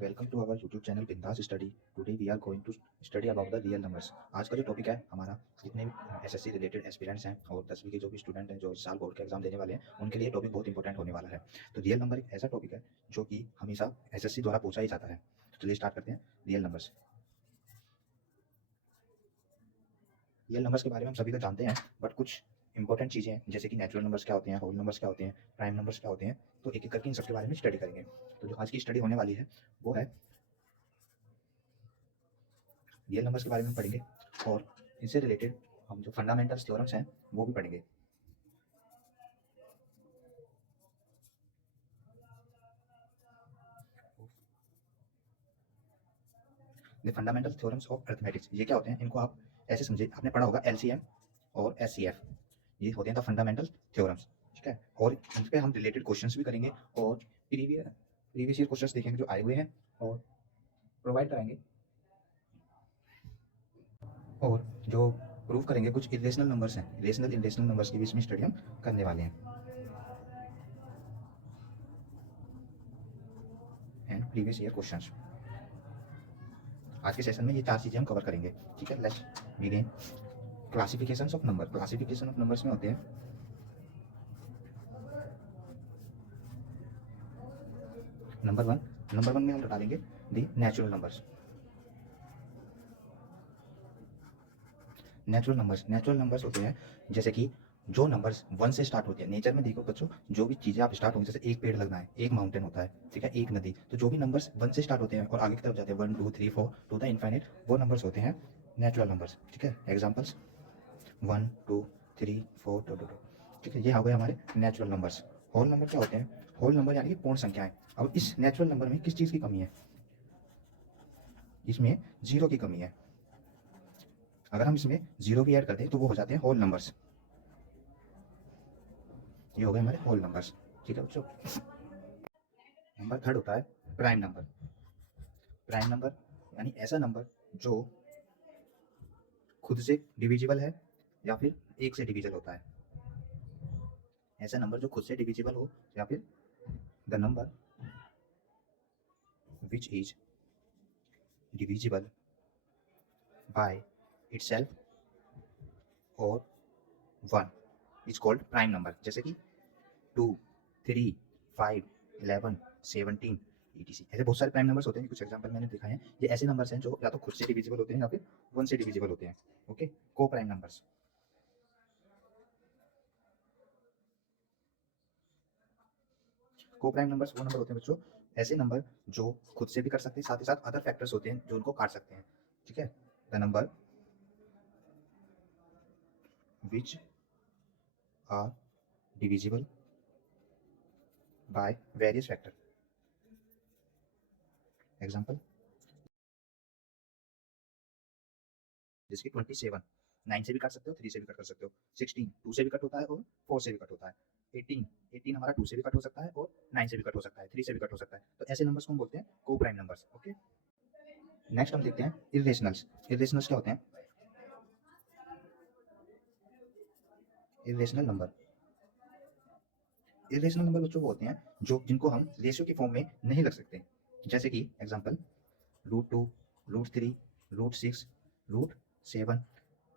Welcome to our YouTube channel Bindaas Study. Today we are going to study about the real numbers. आज का जो topic है हमारा, जितने भी एसएससी रिलेटेड एस्पिरेंट्स हैं और 10वीं के जो भी स्टूडेंट हैं जो इस साल बोर्ड के एग्जाम देने वाले हैं, उनके लिए टॉपिक बहुत इंपॉर्टेंट होने वाला है। तो रियल नंबर एक ऐसा टॉपिक है जो कि हमेशा एसएससी द्वारा पूछा ही जाता है। तो चलिए स्टार्ट करते हैं। Real numbers. रियल नंबर्स के बारे में हम सभी तो जानते हैं, बट कुछ इंपॉर्टेंट चीज़ें हैं जैसे कि नेचुरल नंबर्स क्या होते हैं, होल नंबर्स क्या होते हैं, प्राइम नंबर्स क्या होते हैं, तो एक एक करके इन सबके बारे में स्टडी करेंगे। तो जो आज की स्टडी होने वाली है वो है रियल नंबर्स के बारे में पढ़ेंगे और इनसे रिलेटेड हम जो फंडामेंटल्स थ्योरम्स हैं वो भी पढ़ेंगे। The fundamental theorems of arithmetics, ये क्या होते हैं, इनको आप ऐसे समझिए, आपने पढ़ा होगा एलसीएम और एचसीएफ, ये होते हैं द फंडामेंटल थ्योरम्स। ठीक है, और इन पे हम रिलेटेड क्वेश्चंस भी करेंगे और प्रीवियस ईयर क्वेश्चंस देखेंगे जो आए हुए हैं और प्रोवाइड कराएंगे, और जो प्रूव करेंगे कुछ इरेशनल नंबर्स हैं, इरेशनल इरेशनल नंबर्स के बीच में स्टडी हम करने वाले हैं एंड प्रीवियस ईयर क्वेश्चंस। आज के सेशन में ये चार चीजें हम कवर करेंगे। ठीक है, let's begin. Classifications of number, classification of numbers में होते हैं नंबर वन में हम बता देंगे the natural numbers. Natural numbers होते हैं जैसे कि जो नंबर्स वन से स्टार्ट होते हैं। नेचर में देखो बच्चों, जो भी चीजें आप स्टार्ट होंगी, जैसे एक पेड़ लगना है, एक माउंटेन होता है, ठीक है, एक नदी, तो जो भी नंबर्स वन से स्टार्ट होते हैं और आगे की तरफ जाते हैं 1 2 3 4 टू द इनफाइनाइट, वो नंबर्स होते हैं नेचुरल नंबर्स। ठीक है, एग्जाम्पल्स 1 2 3 4 2 2 2। ठीक है, ये हो गए हमारे नेचुरल नंबर्स। होल नंबर क्या होते हैं? होल नंबर यानी कि पूर्ण संख्याएं। अब इस नेचुरल नंबर में किस चीज़ की कमी है? इसमें जीरो की कमी है। अगर हम इसमें जीरो भी ऐड करते हैं तो वो हो जाते हैं होल नंबर्स। ये हो गए हमारे होल नंबर्स। ठीक है बच्चों, नंबर थर्ड होता है प्राइम नंबर। प्राइम नंबर यानी ऐसा नंबर जो खुद से डिविजिबल है या फिर एक से डिविजिबल होता है। ऐसा नंबर जो खुद से डिविजिबल हो या फिर the number which is divisible by itself और one is called prime number. जैसे कि 2 3 5 11 17 etc। ऐसे बहुत सारे प्राइम नंबर्स होते हैं, कुछ एग्जांपल मैंने दिखाए हैं। ये ऐसे नंबर्स हैं जो या तो खुद से डिविजिबल होते हैं या फिर वन से डिविजिबल होते हैं। ओके, को प्राइम नंबर्स। को प्राइम नंबर्स वो नंबर होते हैं बच्चों, ऐसे नंबर जो खुद से भी कर सकते हैं, साथ ही साथ अदर फैक्टर्स होते हैं जो उनको काट सकते हैं। ठीक है, the number which are divisible by various factor. Example जैसे कि 27 9 से भी काट सकते हो, 3 से भी कट कर सकते हो। 16 2 से भी कट होता है और 4 से भी कट होता है। 18 हमारा 2 से भी कट हो सकता है और 9 से भी कट हो सकता है, 3 से भी कट हो सकता है। तो ऐसे नंबर्स को हम बोलते हैं को प्राइम नंबर्स। ओके, नेक्स्ट हम देखते हैं इरेशनल्स। इरेशनल्स क्या होते हैं? इरेशनल नंबर, इरेशनल नंबर बच्चों वो होते हैं जो जिनको हम रेशियो की फॉर्म में नहीं रख सकते। जैसे कि एग्जांपल √2 √3 √6 √7।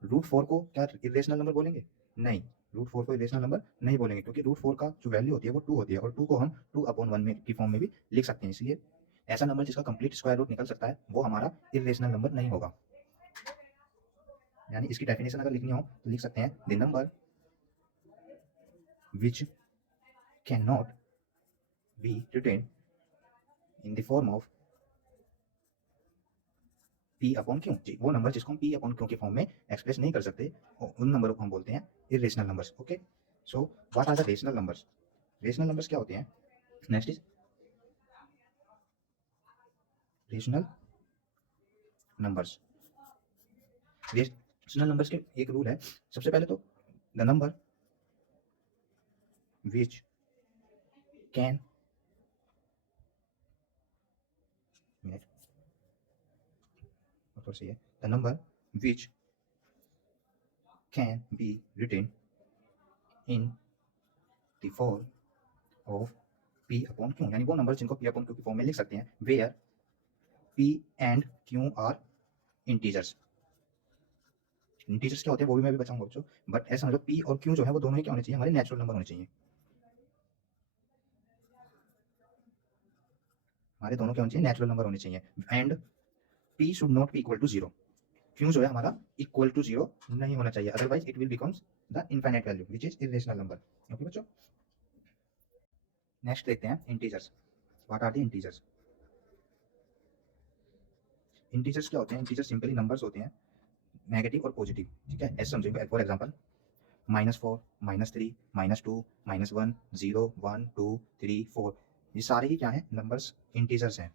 √4 को क्या इरेशनल नंबर बोलेंगे? नहीं, √4 को इरेशनल नंबर नहीं बोलेंगे, क्योंकि √4 का जो वैल्यू होती है वो 2 होती है और 2 को हम 2/1 में की फॉर्म में भी लिख सकते हैं। इसलिए ऐसा नंबर जिसका कंप्लीट स्क्वायर रूट निकल सकता है वो हमारा इरेशनल नंबर नहीं होगा। यानी इसकी डेफिनेशन अगर लिखनी हो तो लिख सकते हैं the number which can not be written in the form of P/Q। जी, वो नंबर जिसको हम P/Q के फॉर्म में एक्सप्रेस नहीं कर सकते, उन नंबरों को हम बोलते हैं irrational numbers. Okay, so what are the rational numbers? Rational numbers क्या होते हैं? Next is rational numbers. Rational numbers के एक रूल है। सबसे पहले तो द नंबर विच कैन सही है, the number which can be written in the form of P/Q, यानी वो नंबर जिनको P/Q की फॉर्म में लिख सकते हैं, where P and Q are integers. Integers क्या होते हैं वो भी मैं भी बताऊंगा बच्चों, बट ऐसा समझो P और Q जो है वो दोनों ही क्या होने चाहिए, हमारे नेचुरल नंबर होने चाहिए। हमारे दोनों क्या होने चाहिए, नेचुरल नंबर होने चाहिए। And P should not be equal to 0। Q जो है हमारा इक्वल टू 0 नहीं होना चाहिए, otherwise it will becomes the infinite value which is irrational number. Okay बच्चों, नेक्स्ट देखते हैं integers. What are the integers? Integers क्या होते हैं? इंटीजर्स सिंपली नंबर्स होते हैं, नेगेटिव और पॉजिटिव। ठीक है, ऐसे समझेंगे। फॉर एग्जांपल -4, -3, -2, -1, 0, 1, 2, 3, 4, ये सारे ही क्या हैं, नंबर्स इंटीजर्स हैं।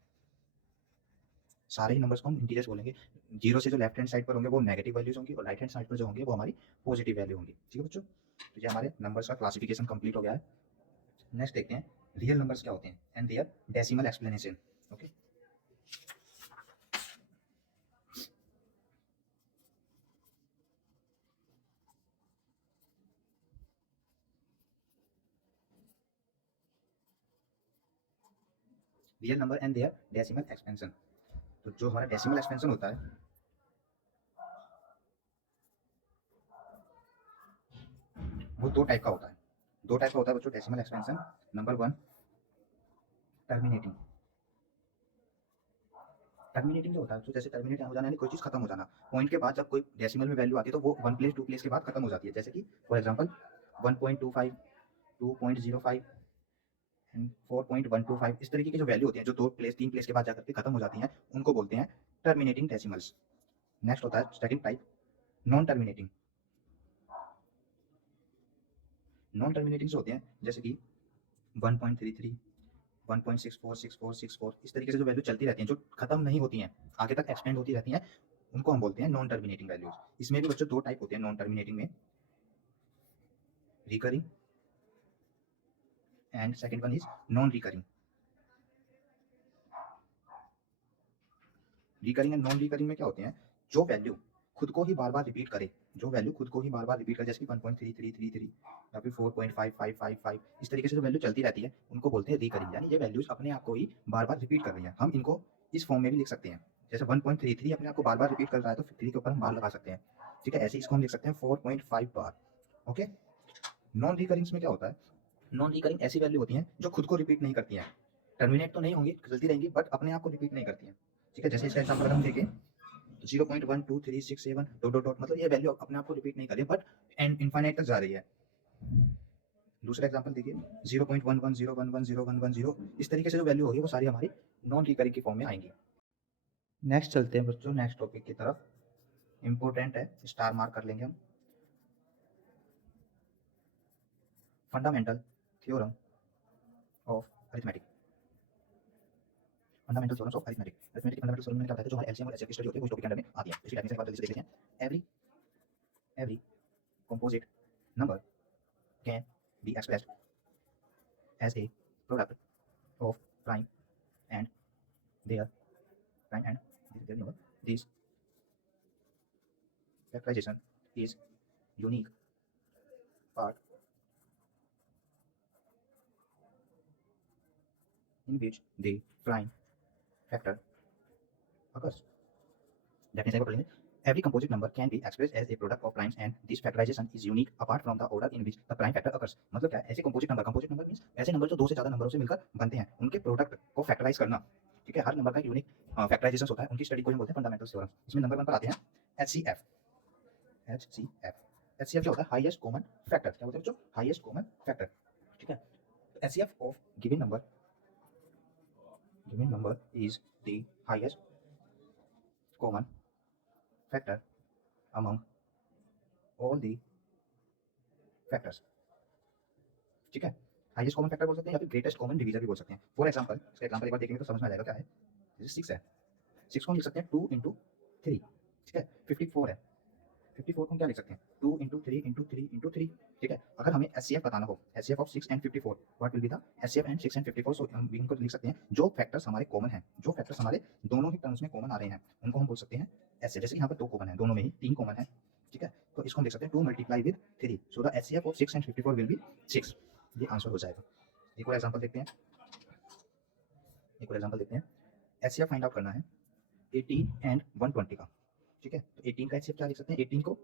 सारे ही नंबर्स को हम इंटीजर्स बोलेंगे। जीरो से जो लेफ्ट हैंड साइड पर होंगे वो नेगेटिव वैल्यूज होंगी, और राइट हैंड साइड पर जो होंगे वो हमारी पॉजिटिव वैल्यू होंगी। ठीक है बच्चों, तो ये हमारे नंबर्स का क्लासिफिकेशन कंप्लीट हो गया है। नेक्स्ट देखते हैं रियल नंबर्स क्या होते हैं and their decimal explanation. Okay, real number and their decimal expansion. तो जो हमारा डेसिमल एक्सपेंशन होता है वो दो टाइप का होता है। दो टाइप का होता है बच्चों decimal expansion. Number one, terminating. Terminating जो होता है, तो जैसे टर्मिनेट हो जाना यानी कोई चीज़ खत्म हो जाना। पॉइंट के बाद जब कोई डेसिमल में वैल्यू आती है तो वो 1 प्लेस 2 प्लेस के बाद खत्म हो जाती है। जैसे कि फॉर एग्जांपल 1.25, 2.05 एंड 4.125, इस तरीके की जो वैल्यू होती है जो 2 प्लेस 3 प्लेस के बाद जाकर के खत्म हो जाती हैं, उनको बोलते हैं टर्मिनेटिंग डेसिमल्स। नेक्स्ट होता है second type, non terminating. Non terminating होते हैं जैसे कि 1.33, 1.646464, इस तरीके से जो वैल्यू चलती रहती हैं, जो खत्म नहीं होती हैं, आगे तक एक्सपेंड होती रहती हैं, उनको हम बोलते हैं नॉन टर्मिनेटिंग वैल्यूज। इसमें भी बच्चों दो टाइप होते हैं नॉन टर्मिनेटिंग में, recurring and second one is non recurring. Recurring and non recurring में क्या होते हैं, जो वैल्यू खुद को ही बार बार रिपीट करे, जो वैल्यू खुद को ही बार बार रिपीट करे, जैसे कि 1.3333 या फिर 4.5555, इस तरीके से जो वैल्यू चलती रहती है उनको बोलते हैं रिकरिंग, यानी ये वैल्यूज अपने आप को ही बार बार रिपीट कर रही है। हम इनको इस फॉर्म में भी लिख सकते हैं, जैसे 1.33 अपने आप को बार बार रिपीट कर रहा है तो 3 के ऊपर हम बार लगा सकते हैं। ठीक है, ऐसे इसको हम लिख सकते हैं 4.5 बार। ओके, नॉन रिकरिंग्स में क्या होता है, नॉन रिकरिंग ऐसी वैल्यू होती हैं जो खुद को रिपीट नहीं करती हैं, टर्मिनेट तो नहीं होंगी, चलती रहेंगी, बट अपने आप को रिपीट नहीं करती हैं। ठीक है, जैसे इसका एग्जांपल अगर हम देखें 0.12367 डॉट डॉट डॉट, मतलब ये वैल्यू अपने आप को रिपीट नहीं कर रही है बट एंड इनफाइनाइट तक जा रही है। दूसरा एग्जांपल देखिए 0.1101101110, इस तरीके से जो वैल्यू होगी वो सारी हमारी नॉन रिकरिंग की फॉर्म में आएंगी। नेक्स्ट चलते हैं बच्चों नेक्स्ट टॉपिक की तरफ, इंपॉर्टेंट है, स्टार मार्क कर लेंगे हम। Fundamental theorem of arithmetic. Fundamental theorems of arithmetic. Arithmetic fundamental theorem में क्या होता है, जो हमारे एलसीएम और एचसीएफ की स्टडी होती है वो इस टॉपिक के अंडर में आती है। इसकी डेफिनेशन एक बार जल्दी से देख लेते हैं। Every composite number can be expressed as a product of prime and their number. This factorization is unique part in which the prime factor occurs. Definition को पढ़ेंगे। Every composite number can be expressed as a product of primes and this factorization is unique apart from the order in which the prime factor occurs. मतलब क्या है, ऐसे composite number means ऐसे number जो दो से ज्यादा नंबरों से मिलकर बनते हैं, उनके प्रोडक्ट को फैक्टराइज करना। ठीक है, हर नंबर का एक यूनिक फैक्टराइजेशन होता है, उनकी स्टडी को हम बोलते हैं फंडामेंटल थ्योरम। इसमें नंबर 1 पर आते हैं HCF। HCF क्या होता है, हाईएस्ट कॉमन फैक्टर। क्या बोलते हैं बच्चों, हाईएस्ट कॉमन फैक्टर। ठीक है, HCF of given number is the highest common factor among all the factors। ठीक है, हाईएस्ट कॉमन फैक्टर बोल सकते हैं या फिर ग्रेटेस्ट कॉमन डिवीजर भी बोल सकते हैं। फॉर एग्जांपल, इसका एग्जांपल एक बार देखेंगे तो समझ में आ जाएगा क्या है। जैसे 6 है, 6 को हम लिख सकते हैं 2 into 3। ठीक है, 54 है, 54 को हम क्या लिख सकते हैं 2 into 3 into 3 into 3। ठीक है, अगर हमें HCF बताना हो, HCF of 6 and 54, what will be the HCF and 6 and 54। सो हम इनको लिख सकते हैं, जो फैक्टर्स हमारे कॉमन हैं, जो फैक्टर्स हमारे दोनों ही टर्म्स में कॉमन आ रहे हैं, उनको हम बोल सकते हैं HCF। जैसे यहाँ पर 2 कॉमन है, दोनों में ही 3 कॉमन है। ठीक है, तो इसको हम लिख सकते हैं 2 multiply with 3, so the HCF of 6 and 54 will be 6। ये आंसर हो जाएगा। एक और एग्जांपल देखते हैं, HCF फाइंड आउट करना है। 18 एंड 120 का, ठीक है। तो 18 का एचसीएफ क्या लिख सकते हैं, 18 को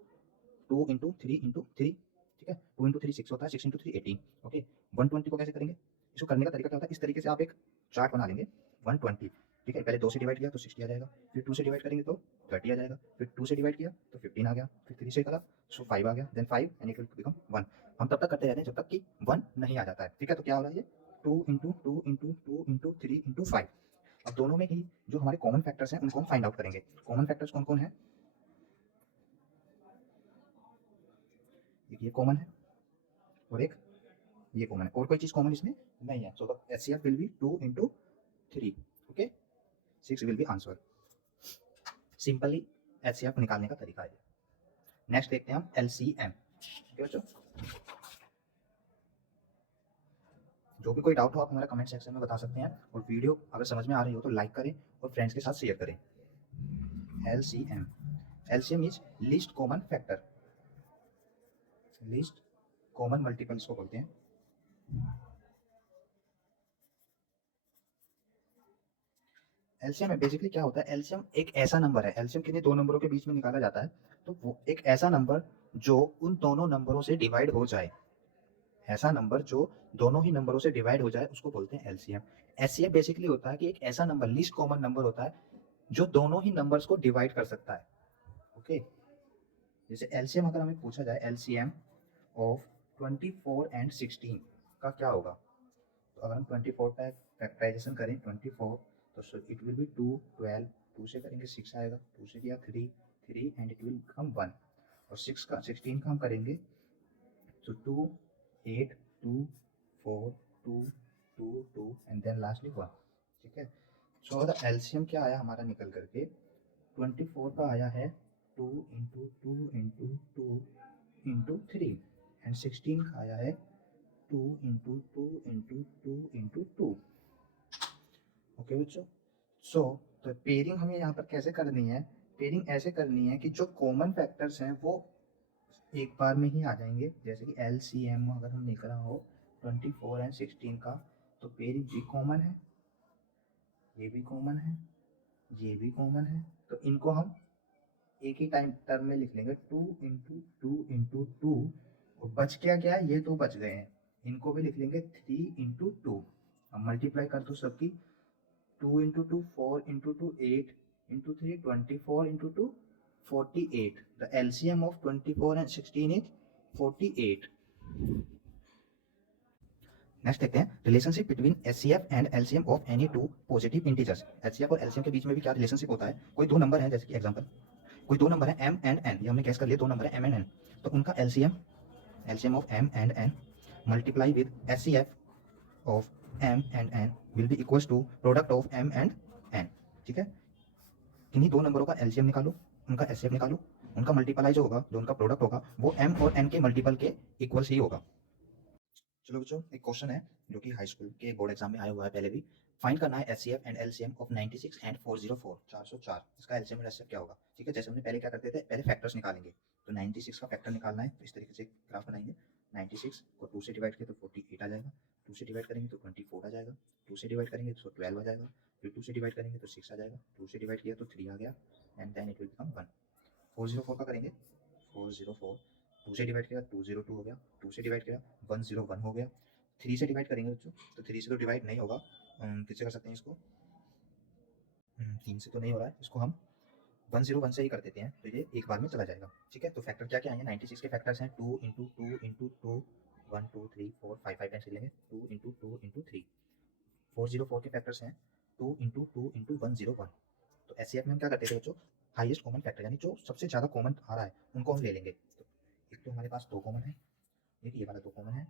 2 इंटू 3 इंटू 3, ठीक है, 2 इंटू 3 6 होता है, 6 इंटू 3 18, ओके। 120 को कैसे करेंगे, इसको करने का तरीका क्या होता है, इस तरीके से आप एक चार्ट बना लेंगे। 120, ठीक है, पहले 2 से डिवाइड किया तो 60 आ जाएगा, फिर 2 से डिवाइड करेंगे तो 30 आ जाएगा, फिर 2 से डिवाइड किया तो 15 आ गया, फिर 3 से करा सो 5 आ गया, then 5 and it will become 1। हम तब तक करते रहते हैं जब तक कि 1 नहीं आ जाता है, ठीक है। तो क्या हो रहा है ये 2 इंटू 2 इंटू 2 इंटू 3 इंटू 5। अब दोनों में ही जो हमारे कॉमन फैक्टर्स हैं उनको हम फाइंड आउट करेंगे। कॉमन फैक्टर्स कौन कौन है, एक ये कॉमन है और एक ये कॉमन है, और कोई चीज कॉमन इसमें नहीं है। So the HCF will be 2 into 3, okay, 6 will be answer. Simply HCF निकालने का तरीका है। नेक्स्ट देखते हैं हम एलसीएम, ठीक है बच्चों। जो भी कोई डाउट हो आप हमारा कमेंट सेक्शन में बता सकते हैं, और वीडियो अगर समझ में आ रही हो तो लाइक करें और फ्रेंड्स के साथ शेयर करें। LCM, LCM is least common factor, least common multiples को बोलते हैं। एलसीएम में बेसिकली क्या होता है, एलसीएम एक ऐसा नंबर है, एलसीएम किन्हीं दो नंबरों के बीच में निकाला जाता है, तो वो एक ऐसा नंबर जो उन दोनों नंबरों से डिवाइड हो जाए, ऐसा नंबर जो दोनों ही नंबरों से डिवाइड हो जाए उसको बोलते हैं एलसीएम। एचसीएफ बेसिकली होता है कि एक ऐसा नंबर, लीस्ट कॉमन नंबर होता है जो दोनों ही नंबर्स को डिवाइड कर सकता है, ओके। जैसे एलसीएम अगर हमें पूछा जाए, एलसीएम ऑफ 24 एंड 16 का क्या होगा, तो अगर हम 24 का फैक्टराइजेशन करें 24, तो इट विल बी 2 12, 2 से करेंगे 6 आएगा, 2 से किया 3 3 एंड इट विल बिकम 1, और 6 का 16 का हम करेंगे तो 2 8 2 4 2 2 2 एंड देन लास्टली 1, ठीक है। सो अगर एलसीएम क्या आया हमारा निकल करके, 24 का आया है 2 इंटू 2 इंटू 2 इंटू 3 एंड 16 का आया है 2 इंटू 2 इंटू 2 इंटू 2, ओके बच्चों। सो तो पेयरिंग हमें यहाँ पर कैसे करनी है, पेयरिंग ऐसे करनी है कि जो कॉमन फैक्टर्स हैं वो एक बार में ही आ जाएंगे। जैसे कि एलसीएम अगर हम निकला हो 24 एंड 16 का, तो पेयरिंग भी कॉमन है, ये भी कॉमन है, ये भी कॉमन है, तो इनको हम एक ही टाइम टर्म में लिख लेंगे 2 इंटू 2 इंटू 2, और बच क्या गया, ये तो बच गए हैं, इनको भी लिख लेंगे 3 इंटू 2। अब मल्टीप्लाई कर दो सबकी, 2 into 2 4 into 2 8 into 3 24 into 2 48। The LCM of 24 and 16 is 48। Next देखते हैं relationship between HCF and LCM of any two positive integers. HCF और एलसीएम के बीच में भी क्या रिलेशनशिप होता है, कोई दो नंबर है, जैसे कि एग्जांपल कोई दो नंबर है m एंड n, ये हमने गैस कर लिया दो नंबर है m एंड n, तो उनका LCM, LCM of m and n multiply with HCF of m and n will be equals to product of m and n, ठीक है। इन्हीं दो नंबरों का एलसीएम निकालो, उनका एचसीएफ निकालो, उनका मल्टीप्लाई जो होगा, जो उनका प्रोडक्ट होगा वो m और n के मल्टीपल के इक्वल्स ही होगा। चलो बच्चों एक क्वेश्चन है जो कि हाई स्कूल के बोर्ड एग्जाम में आया हुआ है पहले भी। फाइंड करना है HCF and LCM of 96 and 404, 404, इसका एलसीएम और एचसीएफ क्या होगा, ठीक है। जैसे हमने पहले क्या करते थे, पहले फैक्टर्स निकालेंगे, तो 96 का फैक्टर निकालना है, तो इस तरीके से ग्राफ बनाएंगे। 96 को 2 से डिवाइड किया तो 48 आ जाएगा, 2 से डिवाइड करेंगे तो 24 आ जाएगा, 2 से डिवाइड करेंगे तो 12 आ जाएगा, फिर 2 से डिवाइड करेंगे तो 6 आ जाएगा, 2 से डिवाइड किया तो 3 आ गया, and then it will become 1। 404 का करेंगे, 404, 2 से डिवाइड किया 202 हो गया, 2 से डिवाइड किया 101 हो गया, 3 से डिवाइड करेंगे बच्चों, तो 3 से तो डिवाइड नहीं होगा, किससे कर सकते हैं इसको, 3 से तो नहीं हो रहा है, इसको हम 101 से ही कर देते हैं, तो ये एक बार में चला जाएगा, ठीक है। तो फैक्टर क्या क्या आएंगे, 96 के फैक्टर्स हैं 2 इंटू 2 इंटू 2 1 2 3 4 5 5 टाइम्स लेंगे, 2 इंटू 2 इंटू 3। 404 के फैक्टर्स हैं 2 इंटू 2 इंटू 101। तो एचसीएफ में हम क्या करते थे बच्चों, हाईएस्ट कॉमन फैक्टर यानी जो सबसे ज़्यादा कॉमन आ रहा है उनको हम ले लेंगे। तो एक तो हमारे पास दो कॉमन है, एक ये वाला दो कॉमन है,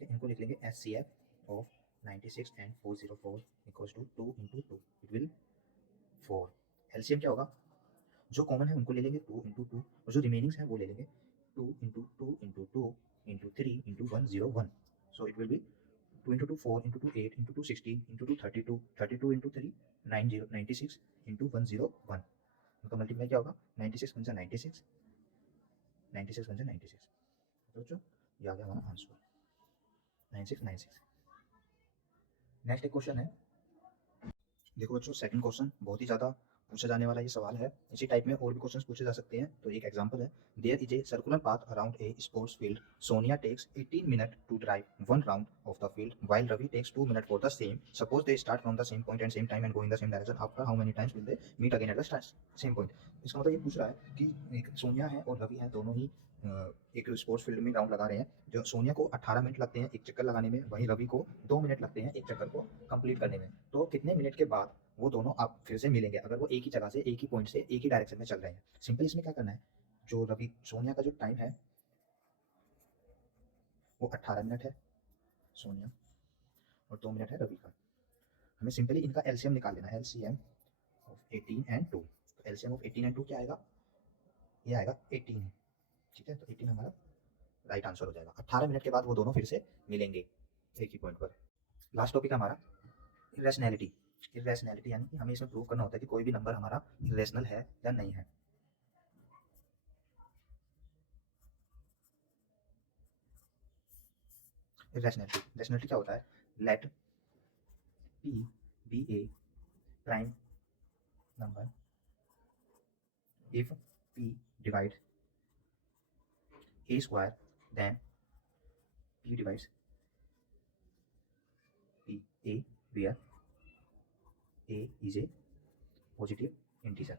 ठीक है, इनको लिख लेंगे HCF of 96 and 404 equals to 2 into 2 it will 4। LCM क्या होगा, जो कॉमन है उनको ले लेंगे 2 इंटू 2, और जो रिमेनिंग्स हैं वो ले लेंगे 2 into 2 into 2 into 3 into 101। So it will be 2 into 2 4 into 2 8 into 2 16 into 2 32 32 into 3 96 into 101। उनका मल्टीप्लाई क्या होगा, 96 × 96, 96 × 96, तो बच्चों ये आ गया हमारा आंसर 9696। नेक्स्ट एक क्वेश्चन है, देखो बच्चों सेकंड क्वेश्चन बहुत ही ज़्यादा पूछा जाने वाला ये सवाल है। इसी टाइप में और भी क्वेश्चंस पूछे जा सकते हैं। तो एक एग्जांपल है, there is a circular path around a sports field, Sonia takes 18 minute to drive one round of the field while Ravi takes 2 minute for the same, suppose they start from the same point and same time and go in the same direction, after how many times will they meet again at the same point. इसका मतलब ये पूछ रहा है कि एक सोनिया है और रवि है, दोनों ही एक स्पोर्ट्स फील्ड में राउंड लगा रहे हैं। जो सोनिया को 18 मिनट लगते हैं एक चक्कर लगाने में, वहीं रवि को 2 मिनट लगते हैं एक चक्कर को कंप्लीट करने में। तो कितने मिनट के बाद वो दोनों आप फिर से मिलेंगे अगर वो एक ही जगह से, एक ही पॉइंट से, एक ही डायरेक्शन में चल रहे हैं। सिंपल इसमें क्या करना है, जो रवि सोनिया का जो टाइम है वो 18 मिनट है सोनिया, और 2 मिनट है रवि का। हमें सिंपली इनका एलसीएम निकाल लेना है, एलसीएम ऑफ 18 एंड 2। तो एलसीएम ऑफ 18 एंड 2 क्या आएगा, ये आएगा 18। ठीक है, तो 18 हमारा राइट आंसर हो जाएगा। 18 मिनट के बाद वो दोनों फिर से मिलेंगे एक ही पॉइंट पर। लास्ट टॉपिक हमारा इरेशनैलिटी। इरेशनैलिटी यानी कि हमें इसमें प्रूव करना होता है कि कोई भी नंबर हमारा इरेशनल है या नहीं है। इरेशनैलिटी क्या होता है, late p be a prime number if p divides a square then p divides p a where a is a positive integer।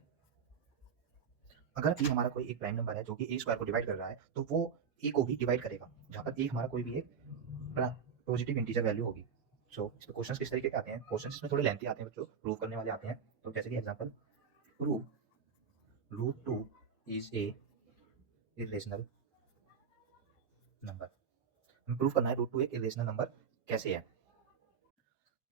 अगर p हमारा कोई एक प्राइम नंबर है जो कि a स्क्वायर को डिवाइड कर रहा है तो वो a को भी डिवाइड करेगा, जहाँ पर a हमारा कोई भी एक पॉजिटिव इंटीजर वैल्यू होगी। सो इसमें क्वेश्चंस किस तरीके के आते हैं, क्वेश्चंस इसमें थोड़े लेंथी आते हैं बच्चों, प्रूव करने वाले आते हैं। तो जैसे कि example, prove root 2 is a irrational number. हमें प्रूव करना है रूट 2 एक इरेशनल नंबर कैसे है।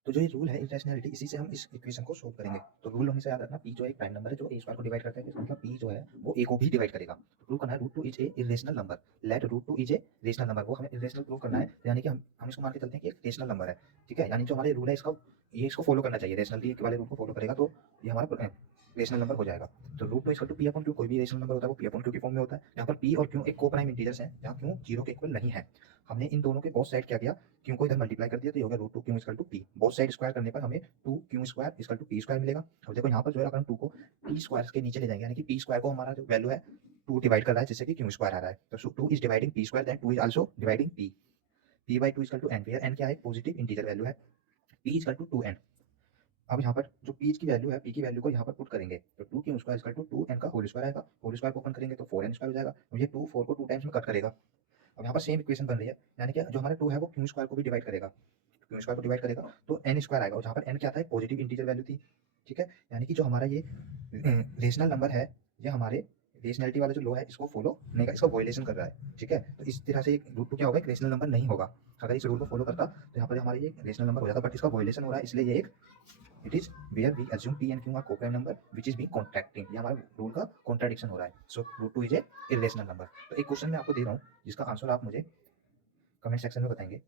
तो जो ये रूल है इरेशनैलिटी, इसी से हम इस इक्वेशन को सोल्व करेंगे। तो रूल हमेशा याद रखना, p जो एक प्राइम नंबर है जो a स्क्वायर को डिवाइड करता है, इसका मतलब p जो है वो a को भी डिवाइड करेगा। तो प्रूव करना है root 2 is a irrational number, let root 2 is a rational number. वो हमें इरेशनल प्रूव करना है, यानी कि हम इसको मान के चलते हैं कि एक रेशनल नंबर है। ठीक है, यानी जो हमारे रूल है इसका, ये इसको फॉलो करना चाहिए, रेशनलिटी वाले रूल को फॉलो करेगा तो ये हमारा रेशनल नंबर हो जाएगा। तो root 2 equal to p upon q, कोई भी रेशनल नंबर होता है वो p अपॉन q की फॉर्म में होता है, जहाँ पर p और q एक को प्राइम इंटीजर्स हैं, जहाँ q 0 के इक्वल नहीं है। हमने इन दोनों के बोथ साइड क्या किया, q को इधर मल्टीप्लाई कर दिया तो ये हो गया root 2 q equal to p। Both side square करने पर हमें 2 q square equal to p square मिलेगा। और देखो यहाँ पर जो है अगर हम 2 को p स्क्वायर के नीचे ले जाएंगे, यानी कि p स्क्वायर को हमारा जो वैल्यू है 2 डिवाइड कर रहा है, जिससे कि q स्क्वायर आ रहा है। तो 2 is dividing p square, then 2 is also dividing p। p by 2 equal to n, where n क्या है, पॉजिटिव इंटीजर वैल्यू है। p equal to 2n। अब यहाँ पर जो p की वैल्यू है, p की वैल्यू को यहाँ पर पुट करेंगे तो 2 q square equal to 2n का होल स्क्वायर आएगा। होल स्क्वायर को ओपन करेंगे तो 4n स्क्वायर हो जाएगा। और ये 2 4 को 2 टाइम्स में कट करेगा। अब यहाँ पर सेम इक्वेशन बन रही है, यानी कि जो हमारा 2 है वो q स्क्वायर को भी डिवाइड करेगा, q स्क्वायर को डिवाइड करेगा तो n स्क्वायर आएगा, और जहाँ पर n क्या था, पॉजिटिव इंटीजर वैल्यू थी। ठीक है, यानी कि जो हमारा ये रेशनल नंबर है, ये हमारे रेशनलिटी वाला जो लॉ है इसको फॉलो नहीं कर, इसको वायलेशन कर रहा है। ठीक है, तो इस तरह से रूट 2 क्या होगा, एक रेशनल नंबर नहीं होगा। अगर इस रूल को फॉलो करता तो यहाँ पर हमारे ये रेशनल नंबर हो जाता, बट इसका वायलेशन हो रहा है, इसलिए ये एक it is where we assume p and q are coprime number which is being contracting. ये हमारे रूल का कॉन्ट्राडिक्शन हो रहा है। So root 2 is a irrational number. तो एक क्वेश्चन मैं आपको दे रहा हूँ जिसका आंसर आप मुझे कमेंट सेक्शन में बताएंगे।